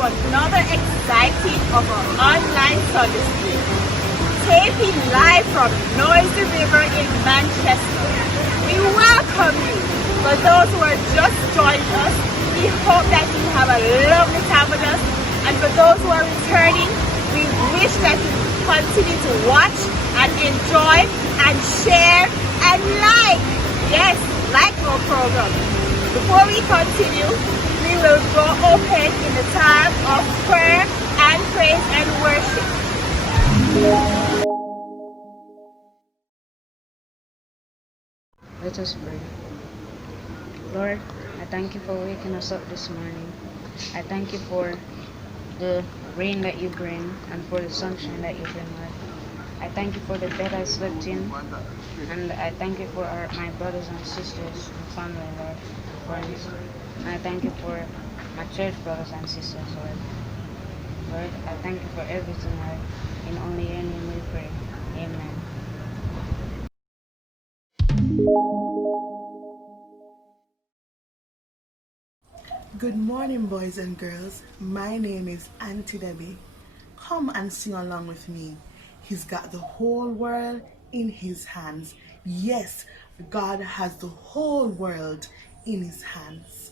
another exciting of our online Sunday School, taping live from Noisy River in Manchester. We welcome you. For those who are just joining us, we hope that you have a lovely time with us. And for those who are returning, we wish that you continue to watch and enjoy and share and like. Yes, like our program. Before we continue, we will go open in the time of prayer and praise and worship. Let us pray. Lord, I thank you for waking us up this morning. I thank you for the rain that you bring and for the sunshine that you bring, Lord. I thank you for the bed I slept in, and I thank you for my brothers and sisters and family, Lord, and friends. And I thank you for my church brothers and sisters, Lord. Lord, I thank you for everything, Lord. In only your name we pray. Amen. Good morning, boys and girls. My name is Auntie Debbie. Come and sing along with me. He's got the whole world in his hands. Yes, God has the whole world in his hands.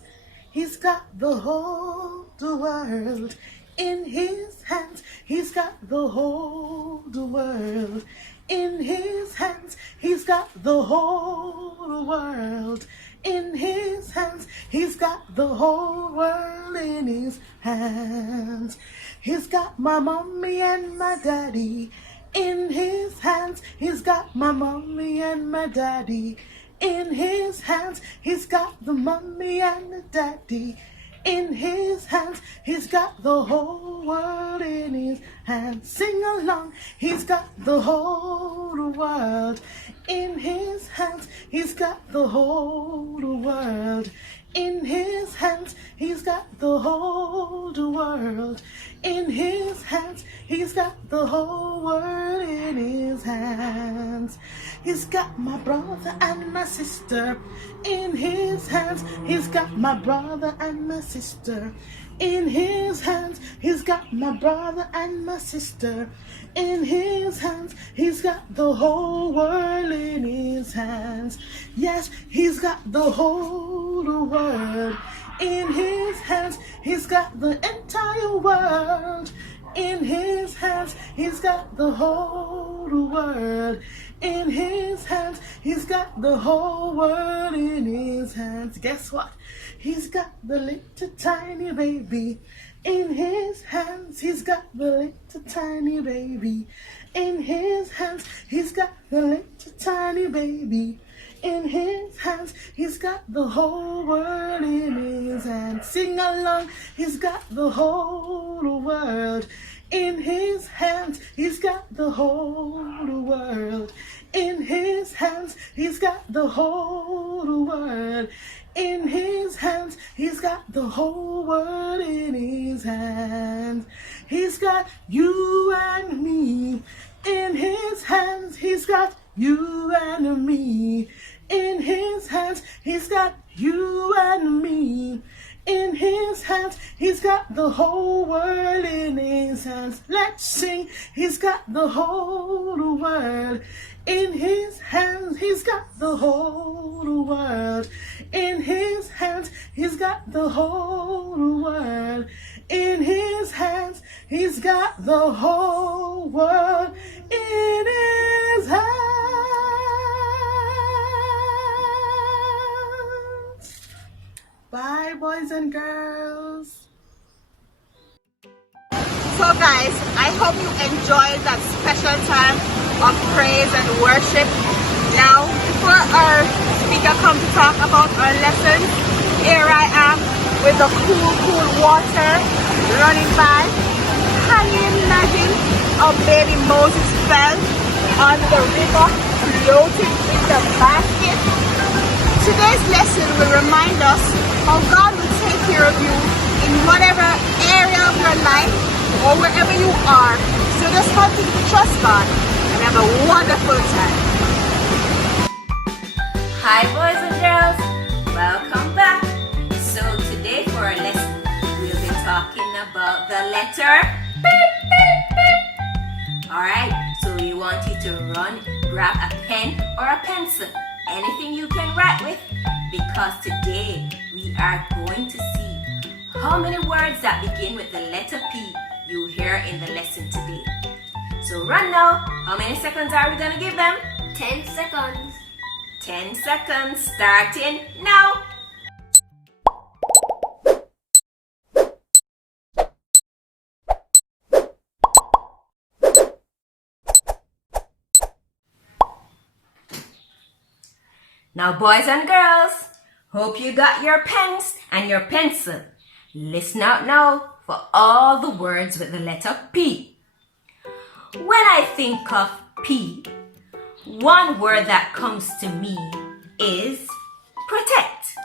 He's got the whole world in his hands. He's got the whole world in his hands. He's got the whole world in his hands. He's got the whole world in his hands. He's got my mommy and my daddy in his hands. He's got my mommy and my daddy in his hands. He's got the mommy and the daddy in his hands. He's got the whole world in his hands. Sing along. He's got the whole world in his hands. He's got the whole world in his hands. He's got the whole world in his hands. He's got the whole world in his hands. He's got my brother and my sister in his hands. He's got my brother and my sister in his hands. He's got my brother and my sister in his hands. He's got the whole world in his hands. Yes, he's got the whole world in his hands. He's got the entire world in his hands. He's got the whole world in his hands. He's got the whole world in his hands. Guess what? He's got the little tiny baby in his hands. He's got the little tiny baby in his hands. He's got the little tiny baby in his hands. He's got the whole world in his hands. Sing along. He's got the whole world in his hands. He's got the whole world in his hands. He's got the whole world in his hands. He's got the whole world in his hands. He's got you and me in his hands. He's got you and me in his hands. He's got you and me in his hands. He's got the whole world in his hands. Let's sing. He's got the whole world in his hands. He's got the whole world in his hands. He's got the whole world in his hands. He's got the whole world in his hands. Bye, boys and girls. So guys, I hope you enjoyed that special time of praise and worship. Now, before our speaker comes to talk about our lesson, here I am with the cool water running by. Can you imagine how baby Moses felt on the river, floating in the basket? Today's lesson will remind us how God will take care of you in whatever area of your life or wherever you are. So just continue to trust God and have a wonderful time. Hi boys and girls, welcome back. So today for our lesson, we'll be talking about to run, grab a pen or a pencil, anything you can write with, because today we are going to see how many words that begin with the letter P you hear in the lesson today. So run now. How many seconds are we going to give them? 10 seconds. 10 seconds starting now. Now boys and girls, hope you got your pens and your pencil. Listen out now for all the words with the letter P. When I think of P, one word that comes to me is protect.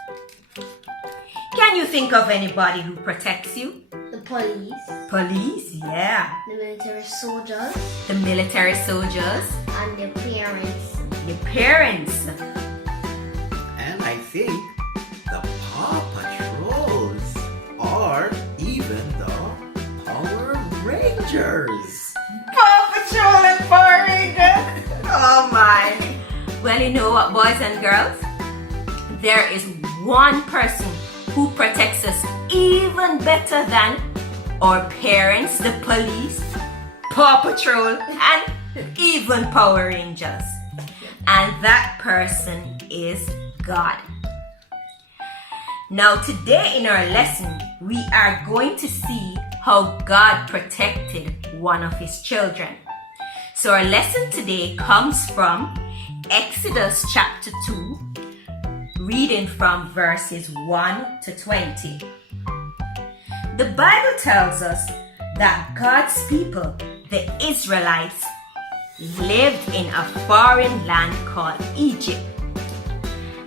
Can you think of anybody who protects you? The police. Police, yeah. The military soldiers. The military soldiers. And their parents. Your parents. And I think the Paw Patrols or even the Power Rangers. Paw Patrol and Power Rangers. Oh my. Well, you know what, boys and girls? There is one person who protects us even better than our parents, the police, Paw Patrol, and even Power Rangers. And that person is God. Now today in our lesson, we are going to see how God protected one of his children. So our lesson today comes from Exodus chapter 2, reading from verses 1 to 20. The Bible tells us that God's people, the Israelites, lived in a foreign land called Egypt.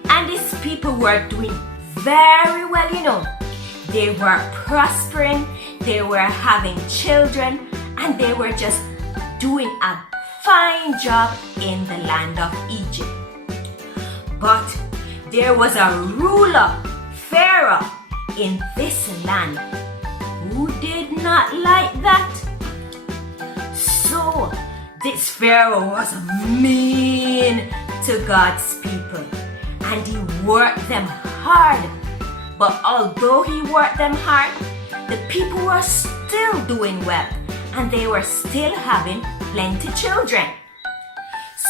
And these people were doing very well, you know. They were prospering, they were having children, and they were just doing a fine job in the land of Egypt. But there was a ruler, Pharaoh, in this land who did not like that. So this Pharaoh was mean to God's people, and he worked them hard. But although he worked them hard, the people were still doing well, and they were still having plenty children.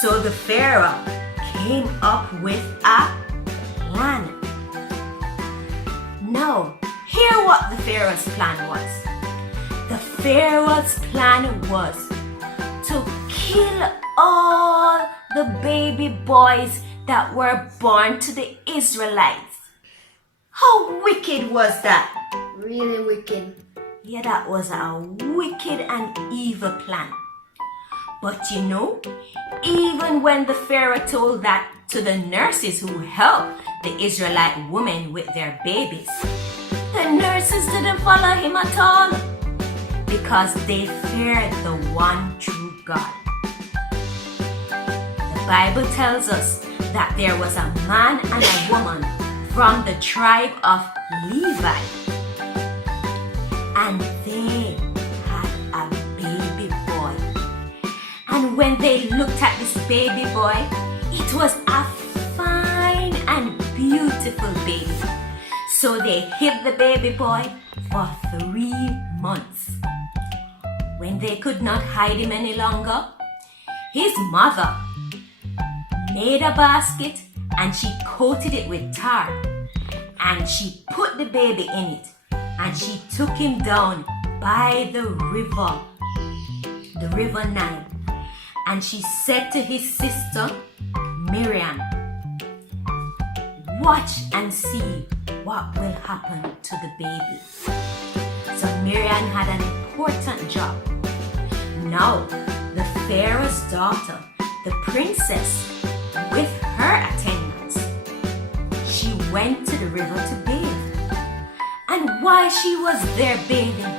So the Pharaoh came up with a plan. Now, hear what the Pharaoh's plan was. The Pharaoh's plan was to kill all the baby boys that were born to the Israelites. How wicked was that? Really wicked. Yeah, that was a wicked and evil plan. But you know, even when the Pharaoh told that to the nurses who helped the Israelite women with their babies, the nurses didn't follow him at all, because they feared the one true God. The Bible tells us that there was a man and a woman from the tribe of Levi, and they had a baby boy. And when they looked at this baby boy, it was a fine and beautiful baby. So they hid the baby boy for 3 months. When they could not hide him any longer, his mother made a basket and she coated it with tar, and she put the baby in it, and she took him down by the river Nile, and she said to his sister Miriam, "Watch and see what will happen to the baby." So Miriam had an important job. Now the Pharaoh's daughter, the princess, with her attendants, she went to the river to bathe. And while she was there bathing,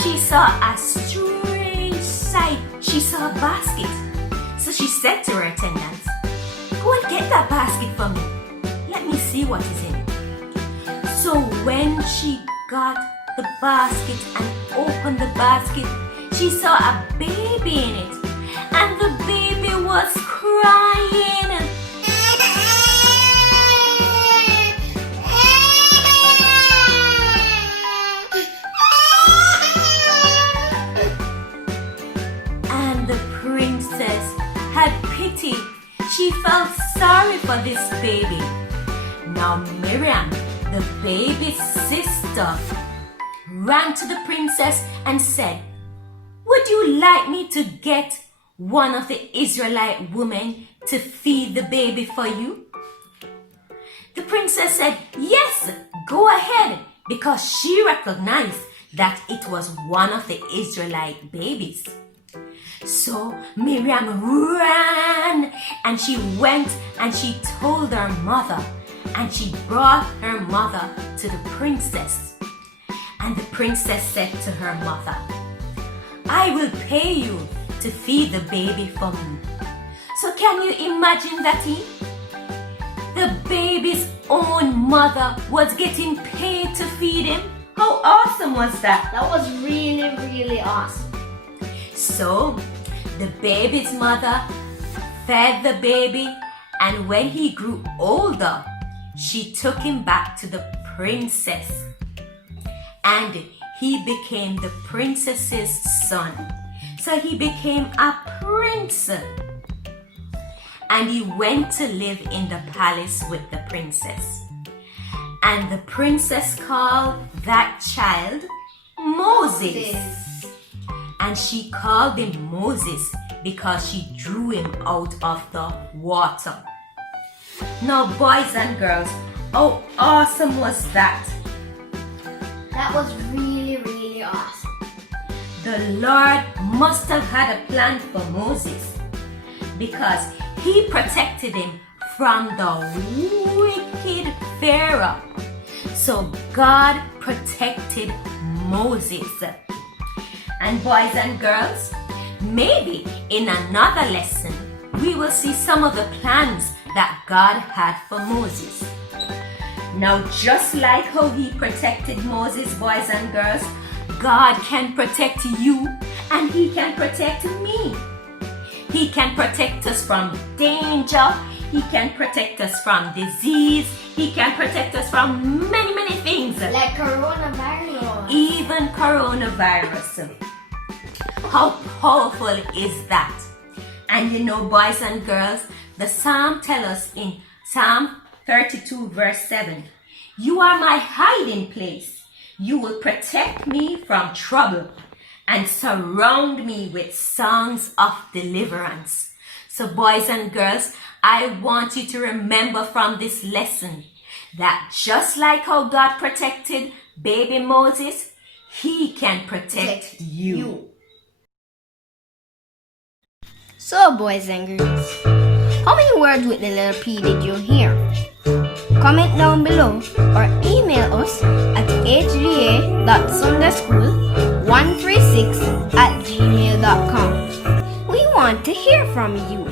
she saw a strange sight. She saw a basket. So she said to her attendants, "Go and get that basket for me. Let me see what is in it." So when she got the basket and opened the basket, she saw a baby in it. And the baby was crying. And the princess had pity. She felt sorry for this baby. Now Miriam, the baby's sister, ran to the princess and said, "Would you like me to get one of the Israelite women to feed the baby for you?" The princess said, "Yes, go ahead," because she recognized that it was one of the Israelite babies. So Miriam ran and she went and she told her mother, and she brought her mother to the princess. And the princess said to her mother, "I will pay you to feed the baby for me." So can you imagine that? The baby's own mother was getting paid to feed him? How awesome was that? That was really, really awesome. So the baby's mother fed the baby, and when he grew older, she took him back to the princess, and he became the princess's son. So he became a prince, and he went to live in the palace with the princess. And the princess called that child Moses. And she called him Moses because she drew him out of the water. Now, boys and girls, how awesome was that? That was really, really awesome. The Lord must have had a plan for Moses because he protected him from the wicked Pharaoh. So God protected Moses. And boys and girls, maybe in another lesson, we will see some of the plans that God had for Moses. Now, just like how he protected Moses, boys and girls, God can protect you and he can protect me. He can protect us from danger. He can protect us from disease. He can protect us from many, many things. Like coronavirus. Even coronavirus. How powerful is that? And you know, boys and girls, the Psalm tells us in Psalm 32 verse 7, "You are my hiding place. You will protect me from trouble and surround me with songs of deliverance." So boys and girls, I want you to remember from this lesson that just like how God protected baby Moses, he can protect you. So, boys and girls, how many words with the letter P did you hear? Comment down below or email us at hga.sundayschool136@gmail.com. We want to hear from you.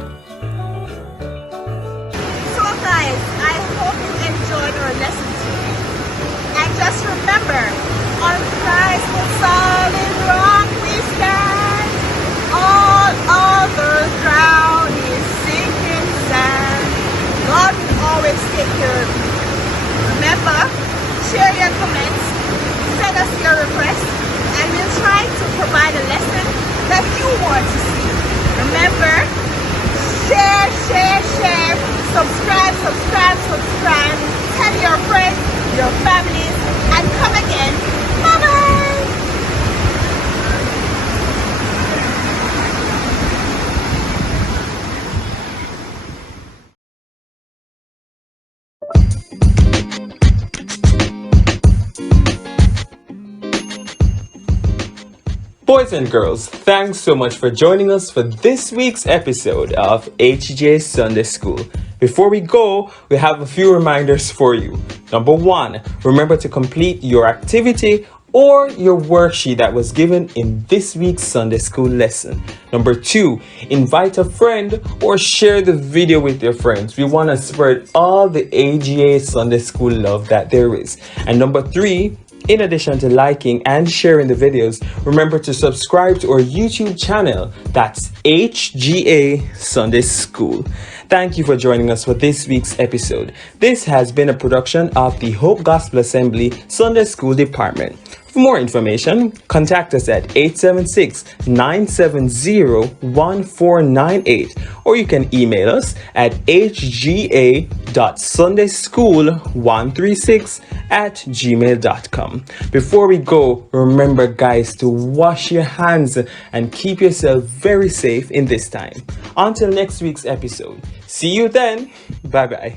So guys, I hope you enjoyed our lesson today. And just remember, on Christ the solid rock we stand. All other ground is sinking sand. God will always take care of you. Remember, share your comments, send us your requests, and we'll try to provide a lesson that you want to see. Remember, share, subscribe, tell your friends, your families, and come again. Bye-bye! Boys and girls, thanks so much for joining us for this week's episode of HSA Sunday School. Before we go, we have a few reminders for you. Number 1, remember to complete your activity or your worksheet that was given in this week's Sunday School lesson. Number 2, invite a friend or share the video with your friends. We want to spread all the AGA Sunday School love that there is. And number 3, In addition to liking and sharing the videos, remember to subscribe to our YouTube channel. That's HGA Sunday School. Thank you for joining us for this week's episode. This has been a production of the Hope Gospel Assembly Sunday School Department. For more information, contact us at 876-970-1498, or you can email us at hga.sundayschool136@gmail.com. Before we go, remember guys to wash your hands and keep yourself very safe in this time. Until next week's episode. See you then. Bye bye.